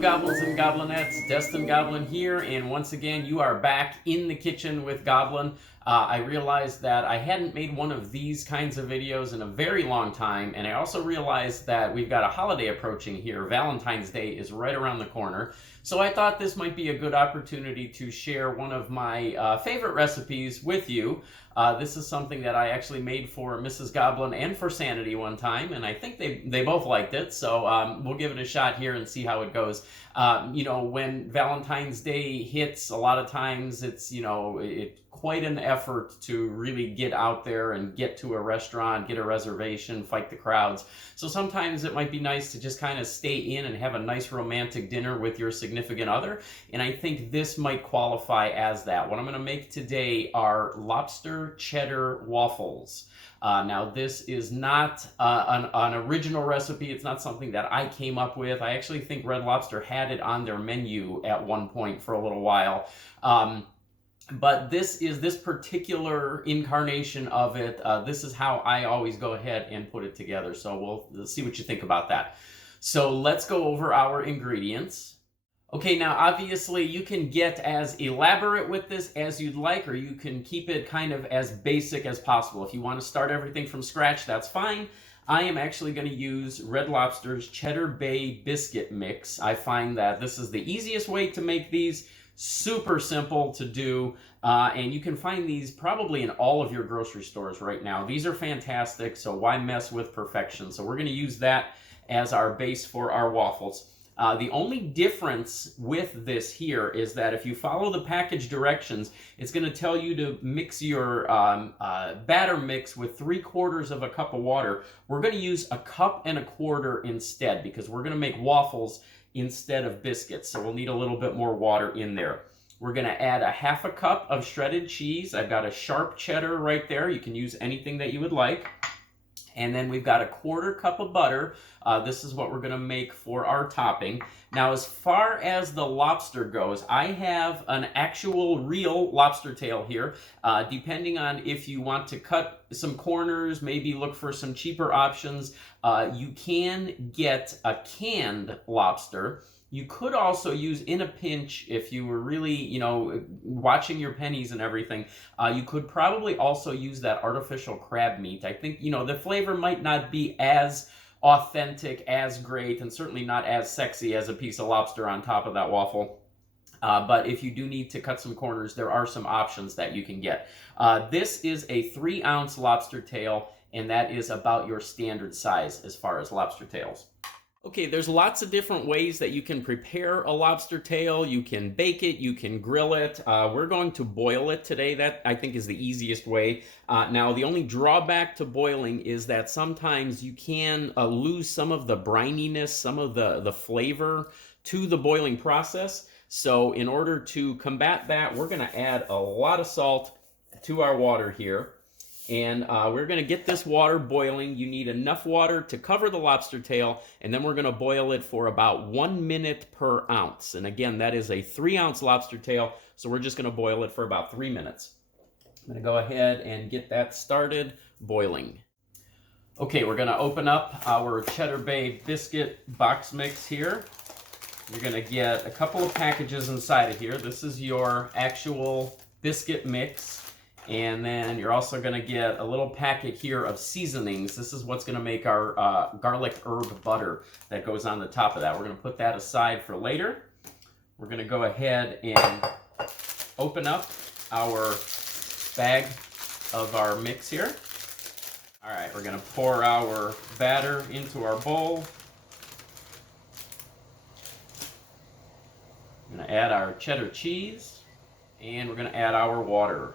Goblins and Goblinettes, Destined Goblin here, and once again you are back in the kitchen with Goblin. I realized that I hadn't made one of these kinds of videos in a very long time, and I also realized that we've got a holiday approaching here. Valentine's Day is right around the corner, so I thought this might be a good opportunity to share one of my favorite recipes with you. This is something that I actually made for Mrs. Goblin and for Sanity one time, and I think they both liked it, so we'll give it a shot here and see how it goes. You know, when Valentine's Day hits, a lot of times it's, quite an effort to really get out there and get to a restaurant, get a reservation, fight the crowds. So sometimes it might be nice to just kind of stay in and have a nice romantic dinner with your significant other, and I think this might qualify as that. What I'm going to make today are lobster cheddar waffles. Now, this is not an original recipe. It's not something that I came up with. I actually think Red Lobster had it on their menu at one point for a little while. But this is this particular incarnation of it. This is how I always go ahead and put it together. So we'll see what you think about that. So let's go over our ingredients. Okay, now obviously you can get as elaborate with this as you'd like, or you can keep it kind of as basic as possible. If you want to start everything from scratch, that's fine. I am actually going to use Red Lobster's Cheddar Bay Biscuit Mix. I find that this is the easiest way to make these. Super simple to do, and you can find these probably in all of your grocery stores right now. These are fantastic, so why mess with perfection? So we're going to use that as our base for our waffles. The only difference with this here is that if you follow the package directions, it's going to tell you to mix your batter mix with 3/4 of a cup of water. We're going to use 1 1/4 cups instead, because we're going to make waffles instead of biscuits, so we'll need a little bit more water in there. We're going to add 1/2 cup of shredded cheese. I've got a sharp cheddar right there. You can use anything that you would like. And then we've got 1/4 cup of butter. This is what we're going to make for our topping. Now, as far as the lobster goes, I have an actual real lobster tail here. Depending on if you want to cut some corners, maybe look for some cheaper options, you can get a canned lobster. You could also use, in a pinch, if you were really, watching your pennies and everything, you could probably also use that artificial crab meat. I think, the flavor might not be as authentic, as great, and certainly not as sexy as a piece of lobster on top of that waffle. But if you do need to cut some corners, there are some options that you can get. This is a 3-ounce lobster tail, and that is about your standard size as far as lobster tails. Okay, there's lots of different ways that you can prepare a lobster tail. You can bake it, you can grill it. We're going to boil it today. That, I think, is the easiest way. Now, the only drawback to boiling is that sometimes you can lose some of the brininess, some of the flavor to the boiling process. So in order to combat that, we're going to add a lot of salt to our water here. And we're going to get this water boiling. You need enough water to cover the lobster tail, and then we're going to boil it for about 1 minute per ounce. And again, that is a 3-ounce lobster tail, so we're just going to boil it for about 3 minutes. I'm going to go ahead and get that started boiling. Okay, we're going to open up our Cheddar Bay Biscuit box mix here. You're going to get a couple of packages inside of here. This is your actual biscuit mix. And then you're also going to get a little packet here of seasonings. This is what's going to make our garlic herb butter that goes on the top of that. We're going to put that aside for later. We're going to go ahead and open up our bag of our mix here. All right, we're going to pour our batter into our bowl. We're going to add our cheddar cheese, and we're going to add our water.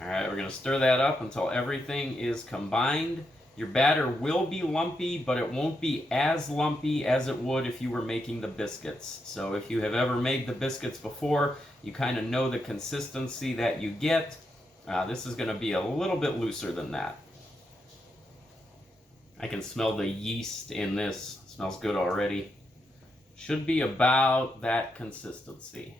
Alright, we're going to stir that up until everything is combined. Your batter will be lumpy, but it won't be as lumpy as it would if you were making the biscuits. So if you have ever made the biscuits before, you kind of know the consistency that you get. This is going to be a little bit looser than that. I can smell the yeast in this. It smells good already. Should be about that consistency.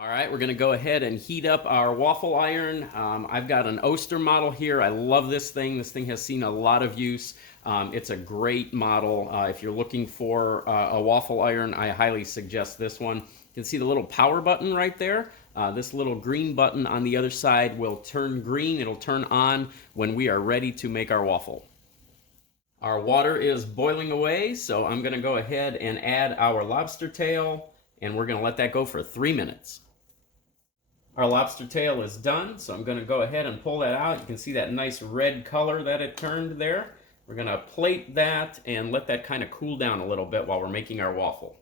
All right, we're gonna go ahead and heat up our waffle iron. I've got an Oster model here. I love this thing. This thing has seen a lot of use. It's a great model. If you're looking for a waffle iron, I highly suggest this one. You can see the little power button right there. This little green button on the other side will turn green. It'll turn on when we are ready to make our waffle. Our water is boiling away, so I'm gonna go ahead and add our lobster tail, and we're gonna let that go for 3 minutes. Our lobster tail is done, so I'm going to go ahead and pull that out. You can see that nice red color that it turned there. We're going to plate that and let that kind of cool down a little bit while we're making our waffle.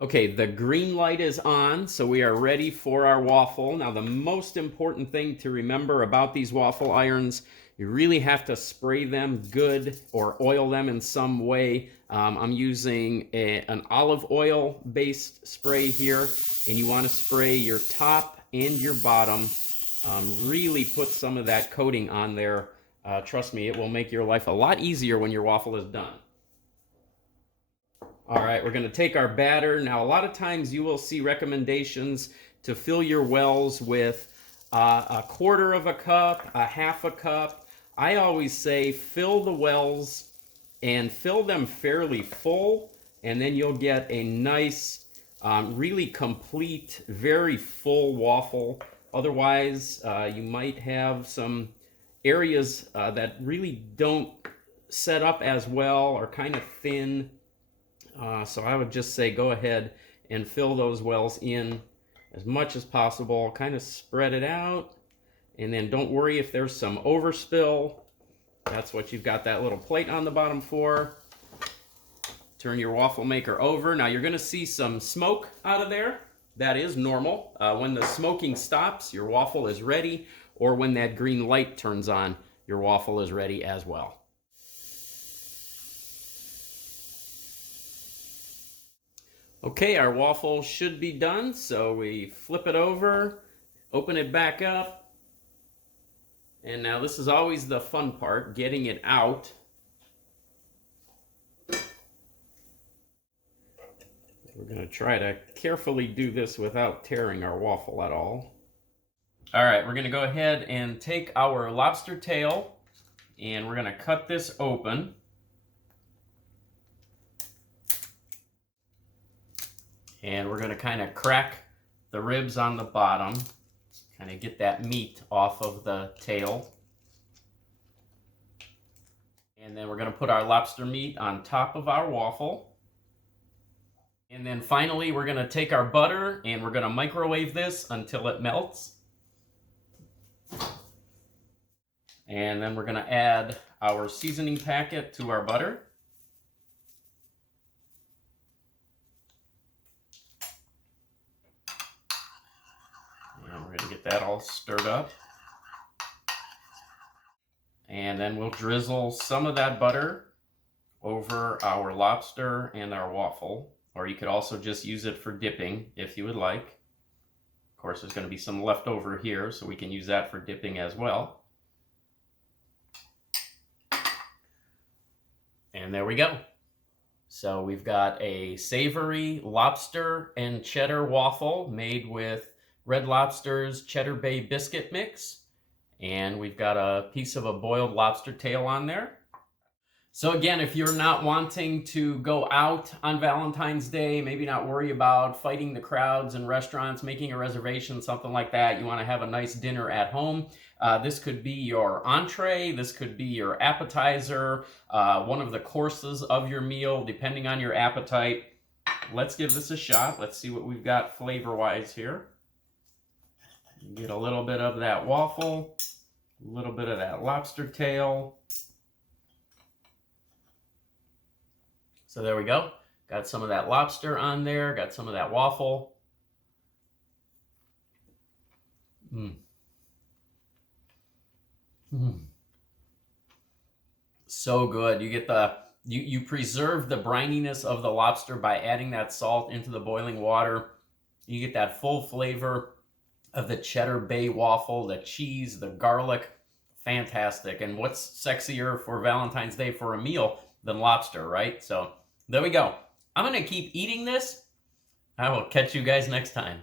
Okay, the green light is on, so we are ready for our waffle. Now, the most important thing to remember about these waffle irons, you really have to spray them good or oil them in some way. I'm using an olive oil based spray here, and you want to spray your top and your bottom. Really put some of that coating on there. Trust me, it will make your life a lot easier when your waffle is done. All right, we're going to take our batter. Now, a lot of times you will see recommendations to fill your wells with a quarter of a cup, a half a cup. I always say fill the wells and fill them fairly full, and then you'll get a nice, really complete, very full waffle. Otherwise, you might have some areas that really don't set up as well or kind of thin. So I would just say go ahead and fill those wells in as much as possible. Kind of spread it out. And then don't worry if there's some overspill. That's what you've got that little plate on the bottom for. Turn your waffle maker over. Now you're going to see some smoke out of there. That is normal. When the smoking stops, your waffle is ready. Or when that green light turns on, your waffle is ready as well. Okay, our waffle should be done, so we flip it over, open it back up, and now this is always the fun part, getting it out. We're going to try to carefully do this without tearing our waffle at all. All right, we're going to go ahead and take our lobster tail, and we're going to cut this open. And we're going to kind of crack the ribs on the bottom, kind of get that meat off of the tail. And then we're going to put our lobster meat on top of our waffle. And then finally, we're going to take our butter and we're going to microwave this until it melts. And then we're going to add our seasoning packet to our butter. Get that all stirred up. And then we'll drizzle some of that butter over our lobster and our waffle. Or you could also just use it for dipping if you would like. Of course, there's going to be some left over here, so we can use that for dipping as well. And there we go. So we've got a savory lobster and cheddar waffle made with Red Lobster's Cheddar Bay Biscuit mix, and we've got a piece of a boiled lobster tail on there. So again, if you're not wanting to go out on Valentine's Day, maybe not worry about fighting the crowds in restaurants, making a reservation, something like that, you want to have a nice dinner at home, this could be your entree, this could be your appetizer, one of the courses of your meal, depending on your appetite. Let's give this a shot. Let's see what we've got flavor-wise here. Get a little bit of that waffle, a little bit of that lobster tail. So there we go. Got some of that lobster on there, got some of that waffle. So good. You get you preserve the brininess of the lobster by adding that salt into the boiling water. You get that full flavor of the Cheddar Bay waffle, the cheese, the garlic. Fantastic. And what's sexier for Valentine's Day for a meal than lobster, right? So there we go. I'm going to keep eating this I will catch you guys next time.